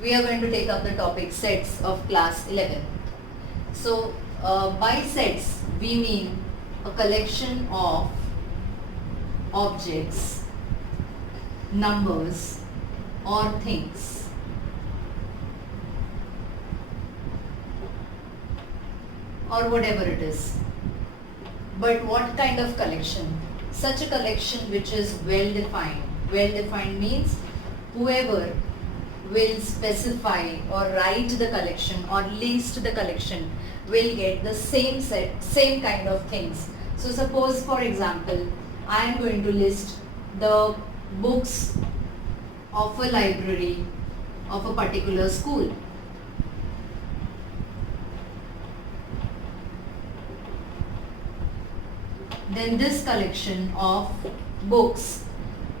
we are going to take up the topic sets of class 11. So by sets we mean a collection of objects, numbers or things or whatever it is. But what kind of collection? Such a collection which is well defined. Well defined means whoever will specify or write the collection or list the collection will get the same set, same kind of things. So suppose for example, I am going to list the books of a library of a particular school. Then this collection of books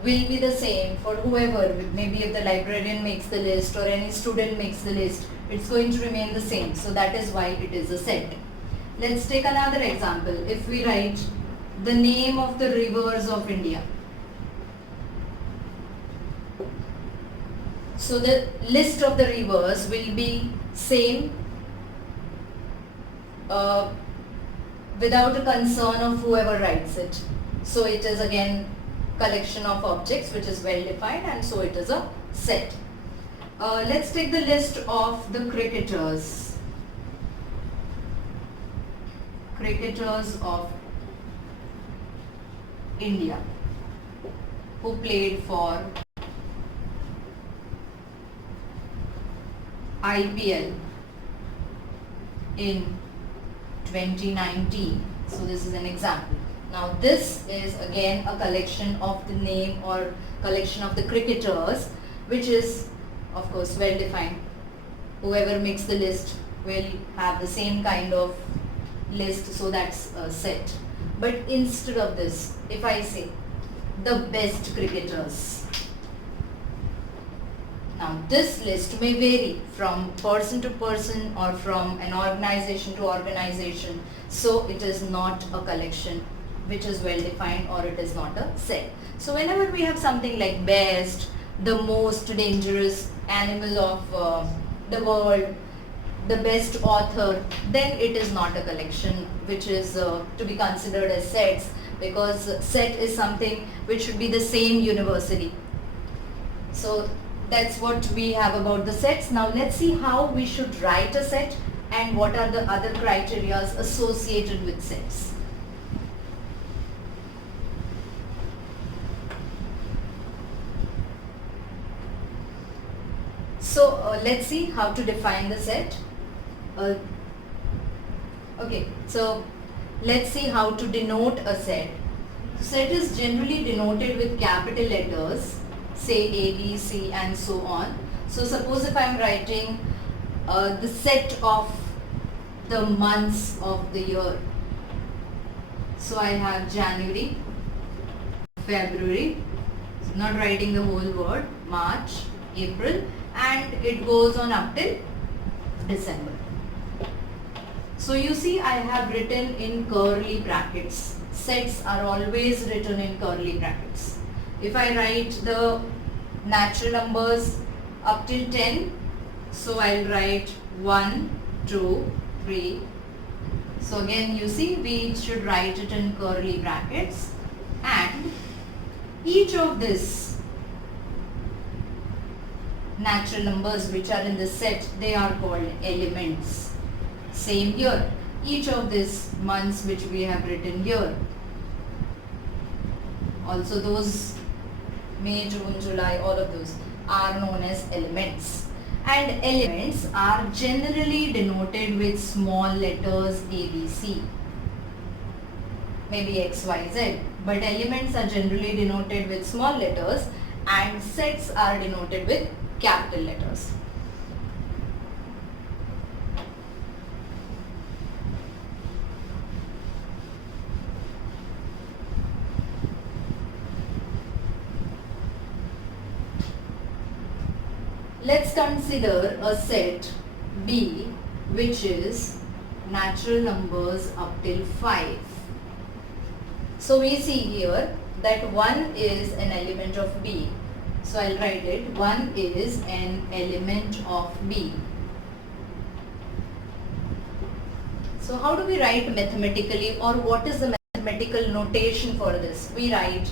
will be the same for whoever, maybe if the librarian makes the list or any student makes the list, it's going to remain the same. So that is why it is a set. Let's take another example. If we write the name of the rivers of India. So the list of the rivers will be same without a concern of whoever writes it. So it is again collection of objects which is well defined, and so it is a set. Let's take the list of the cricketers. Cricketers of India who played for IPL in 2019. So this is an example. Now this is again a collection of the name or collection of the cricketers, which is of course well defined. Whoever makes the list will have the same kind of list, so that's a set. But instead of this, if I say the best cricketers, now this list may vary from person to person or from an organization to organization, so it is not a collection which is well defined, or it is not a set. So whenever we have something like best, the most dangerous animal of the world, the best author, then it is not a collection which is to be considered as sets, because set is something which should be the same universally. So that's what we have about the sets. Now let's see how we should write a set and what are the other criteria associated with sets. So let's see how to define the set. Okay, so let's see how to denote a set. Set is generally denoted with capital letters, say A, B, C and so on. So suppose if I am writing the set of the months of the year. So I have January, February, so not writing the whole word, March, April, and it goes on up till December. So you see I have written in curly brackets. Sets are always written in curly brackets. If I write the natural numbers up till 10, so I'll write 1, 2, 3. So again you see we should write it in curly brackets, and each of this natural numbers which are in the set, they are called elements. Same here, each of these months which we have written here, also those May, June, July, all of those are known as elements. And elements are generally denoted with small letters A, B, C, maybe X, Y, Z, but elements are generally denoted with small letters and sets are denoted with capital letters. Let's consider a set B which is natural numbers up till 5. So we see here that 1 is an element of B So I'll write it. 1 is an element of B. So how do we write mathematically, or what is the mathematical notation for this? We write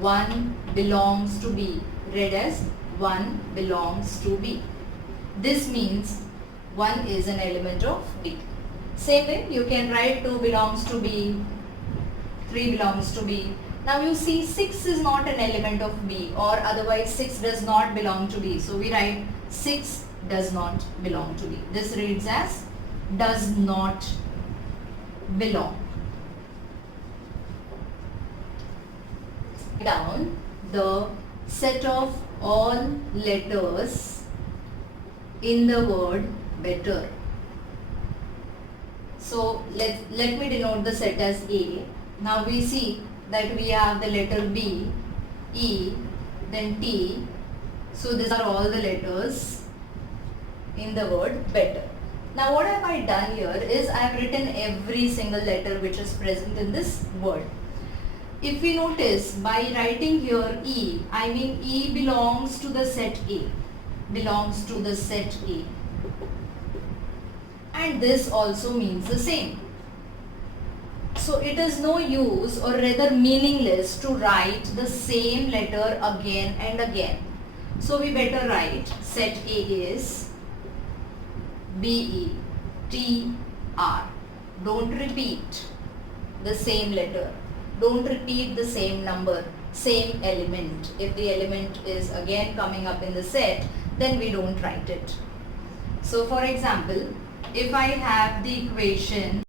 1 belongs to B, read as 1 belongs to B. This means 1 is an element of B. Same way you can write 2 belongs to B, 3 belongs to B. Now you see 6 is not an element of B, or otherwise 6 does not belong to B. So we write 6 does not belong to B. This reads as does not belong. Down the set of all letters in the word better. So let me denote the set as A. Now we see that we have the letter B, E, then T. So these are all the letters in the word better. Now what have I done here is I have written every single letter which is present in this word. If we notice, by writing here E, I mean E belongs to the set A, belongs to the set A. And this also means the same. So it is no use, or rather meaningless, to write the same letter again and again. So we better write set A is B-E-T-R. Don't repeat the same letter. Don't repeat the same number, same element. If the element is again coming up in the set, then we don't write it. So for example, if I have the equation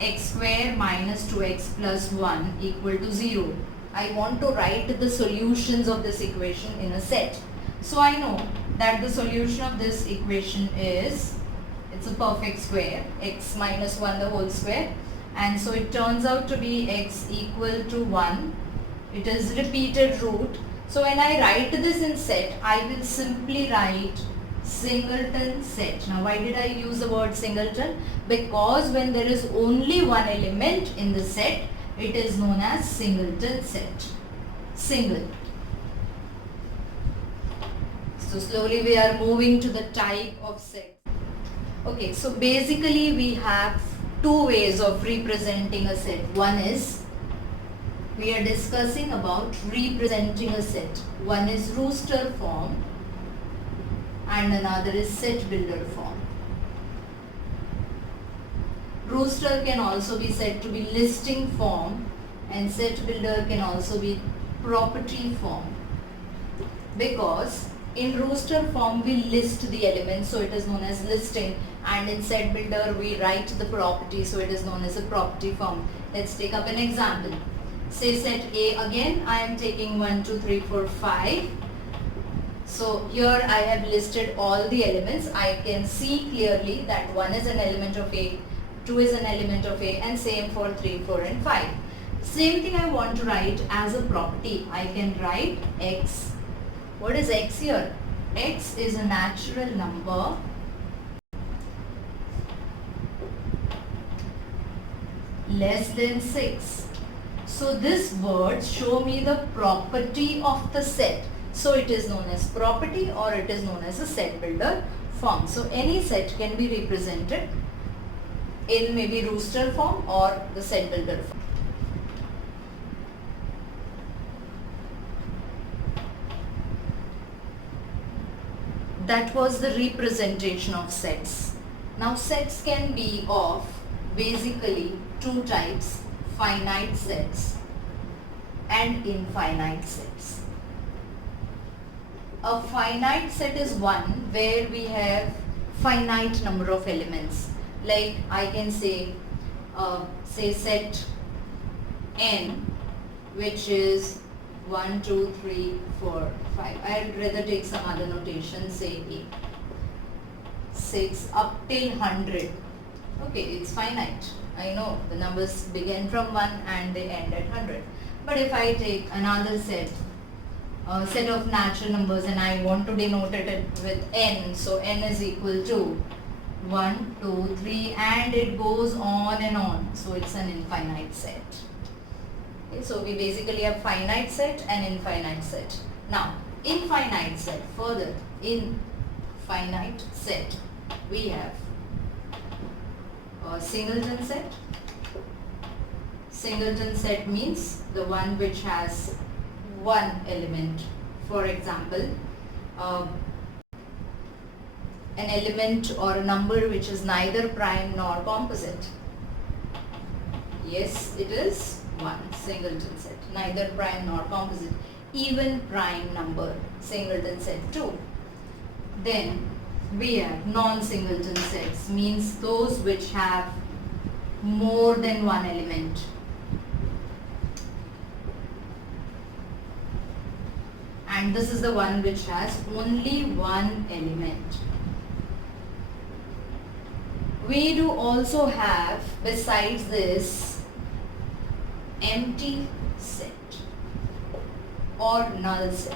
x square minus 2x plus 1 equal to 0, I want to write the solutions of this equation in a set. So I know that the solution of this equation is, it's a perfect square, x minus 1 the whole square, and so it turns out to be x equal to 1. It is repeated root. So when I write this in set, I will simply write singleton set. Now why did I use the word singleton? Because when there is only one element in the set, it is known as singleton set. Single. So slowly we are moving to the type of set. Okay, so basically we have two ways of representing a set. One is, we are discussing about representing a set. One is rooster form and another is set builder form. Rooster can also be said to be listing form, and set builder can also be property form, because in rooster form we list the elements, so it is known as listing, and in set builder we write the property, so it is known as a property form. Let's take up an example. Say set A again, I am taking 1, 2, 3, 4, 5. So here I have listed all the elements. I can see clearly that 1 is an element of A, 2 is an element of A, and same for 3, 4 and 5. Same thing I want to write as a property. I can write x. What is x here? X is a natural number less than 6. So this word show me the property of the set. So it is known as property, or it is known as a set builder form. So any set can be represented in maybe rooster form or the set builder form. That was the representation of sets. Now sets can be of basically two types: finite sets and infinite sets. A finite set is one where we have finite number of elements. Like I can say set n, which is 1, 2, 3, 4, 5. I'd rather take some other notation, say 8, 6 up till 100. Okay, it's finite. I know the numbers begin from 1 and they end at 100. But if I take another set of natural numbers, and I want to denote it with n, so n is equal to 1, 2, 3, and it goes on and on. So it's an infinite set. Okay, so we basically have finite set and infinite set. Now infinite set, further infinite set, we have a singleton set. Singleton set means the one which has one element. For example, an element or a number which is neither prime nor composite. Yes, it is one singleton set, neither prime nor composite. Even prime number, singleton set 2. Then we have non-singleton sets, means those which have more than one element. And this is the one which has only one element. We do also have, besides this, empty set or null set,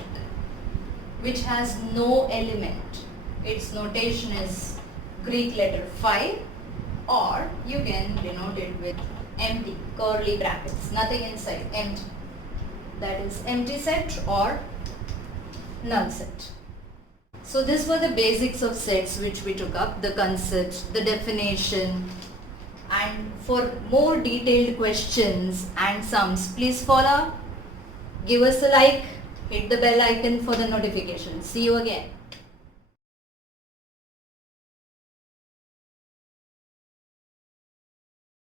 which has no element. Its notation is Greek letter phi, or you can denote it with empty, curly brackets, nothing inside, empty. That is empty set or null set. So these were the basics of sets which we took up, the concept, the definition, and for more detailed questions and sums, please follow, give us a like, hit the bell icon for the notification. See you again.